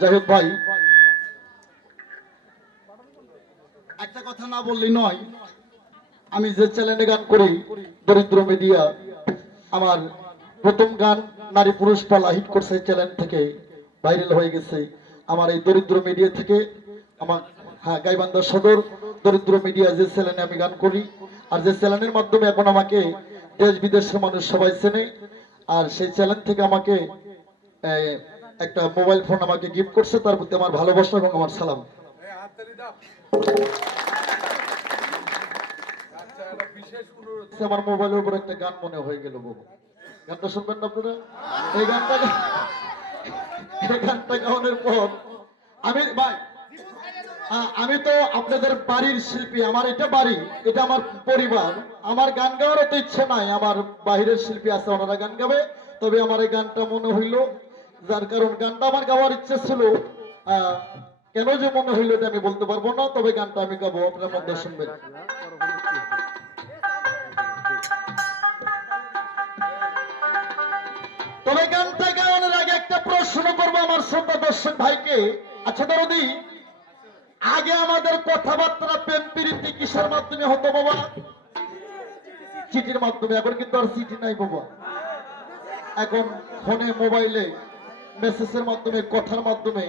যাই হোক ভাই, একটা কথা না বললেই নয়, আমি যে চ্যানেলে গান করি, দরিদ্র মিডিয়া আমার প্রথম গান নারী পুরুষ পালা হিট করছে চ্যানেল থেকে ভাইরাল হয়ে গেছে। আমার এই দরিদ্র মিডিয়া থেকে আমার হ্যাঁ গাইবান্ধা সদর দরিদ্র মিডিয়া যে চ্যানেলে আমি গান করি, আর যে চ্যানেলের মাধ্যমে এখন আমাকে দেশ বিদেশের মানুষ সবাই চেনে, আর সেই চ্যানেল থেকে আমাকে একটা মোবাইল ফোন আমাকে গিফট করছে তার প্রতি আমার ভালোবাসা এবং আমার সালাম। আমার মোবাইলের উপর একটা গান মনে হয়ে গেল বাবু গানটা শুনবেন না আপনারা? এই গানটা এই গানটা গাওয়ানোর পর আমি ভাই আমি তো আপনাদের বাড়ির শিল্পী আমার এটা বাড়ি এটা আমার পরিবার। আমার গান গাওয়ারও তো ইচ্ছে নাই আমার বাহিরের শিল্পী আছে ওনারা গান গাবে। তবে আমার এই গানটা মনে হইল যার কারণ গানটা আমার গাওয়ার ইচ্ছে ছিল কেন যে মনে হইল আমি বলতে পারব না, তবে গানটা আমি গাবো, আপনার মধ্যে শুনবেন। তবে গানটা গাওয়ানোর আগে একটা প্রশ্ন করব আমার শ্রদ্ধা ভাইকে। আচ্ছা আগে আমাদের কথাবার্তা, প্রেম প্রীতি কিসের মাধ্যমে হতো বাবা? চিঠির মাধ্যমে, এখন কিন্তু আর চিঠি নাই বাবা। এখন ফোনে, মোবাইলে। মেসেজের মাধ্যমে কথার মাধ্যমে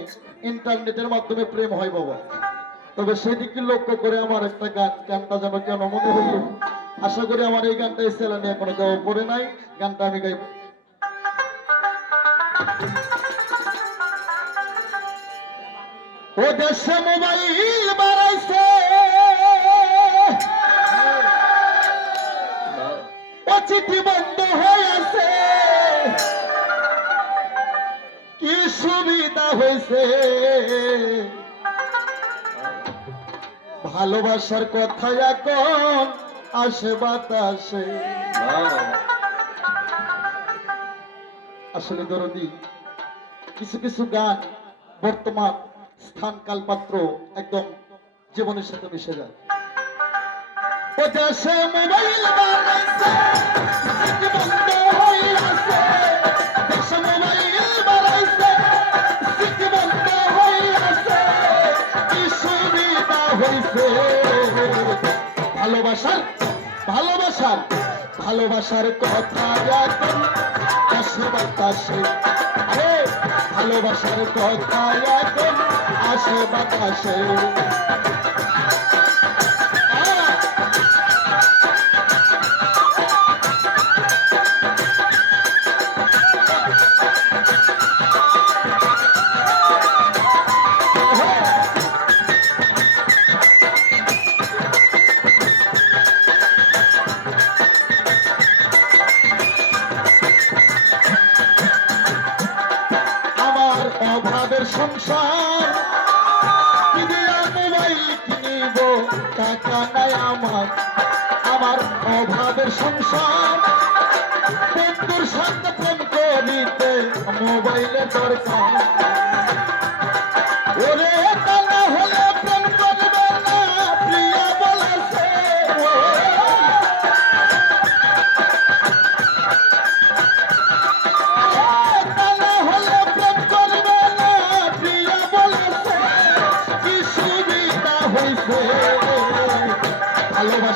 ইন্টারনেটের মাধ্যমে প্রেম হয় বাবা। তবে সেদিকে লক্ষ্য করে আমার একটা গান গানটা যেন কেন মনে হইল আশা করি আমার এই গানটা চ্যানেলে এখনও দেওয়া পড়ে নাই গানটা আমি গাইব। ও দেশে মোবাইল বাড়াইছে। ও চিঠি বন্ধ হয়েছে কি সুবিধা হয়েছে। ভালোবাসার কথা এখন আসে বাতাসে। আসলে দরদি, কিছু কিছু গান বর্তমান স্থান কাল পাত্র একদম জীবনের সাথে মিশে যায়। মোবাইল ভালোবাসার কথা এখন আসে বাতাসে। আরে ভালোবাসার কথা এখন আসে বাতাসে। সংসার কি দিয়া মোবাইল কিনিব টাকা নাই আমার। আমার অভাবের সংসার। বন্ধুর সঙ্গে প্রেম করিতে মোবাইলের দরকার।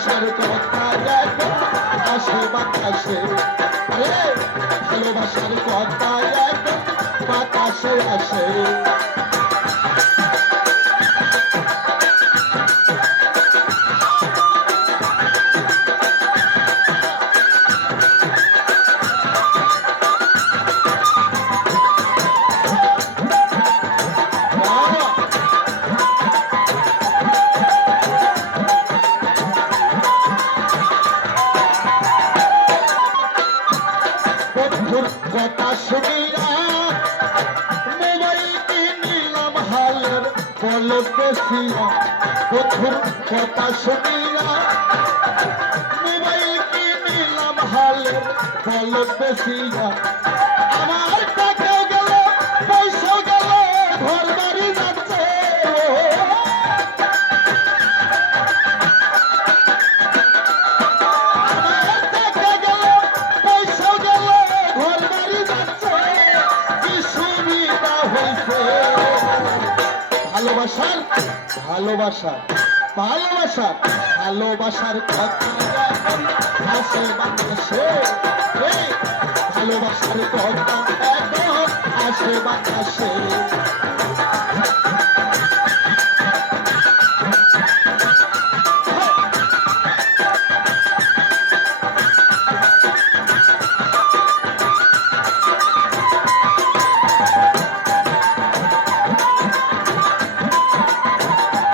ভালোবাসার কথা এখন আসে বাতাসে। আরে ভালোবাসার কথা এখন বাতাসে আসে। বন্ধুর কথা শুনিয়া মোবাইল কিনিলাম হালের বলদ বেশিয়া বন্ধুর কথা শুনিয়া মোবাইল কিনিলাম হালের বেশিয়া আমার ভালোবাসার ভালোবাসা ভালোবাসা ভালোবাসার বাতাসে এই ভালোবাসার কথা আসে বাতাসে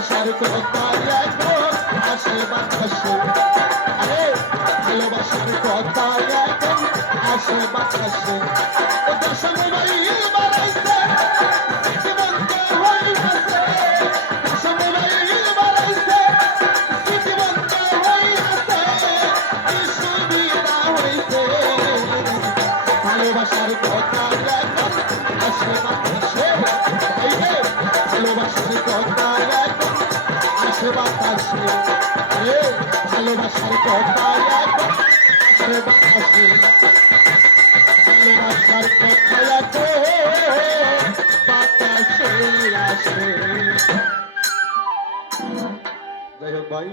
ভালোবাসার কথা এখন আসে বাতাসে আরে, ভালোবাসার কথা এখন আসে বাতাসে ও দেশ মোবাইল বাড়াইছে জীবন্ত হইছে। ভালোবাসার কথা এখন বাতাসে ভালোবাসার কথা এখন বাতাসে আসে যাই হোক ভাই।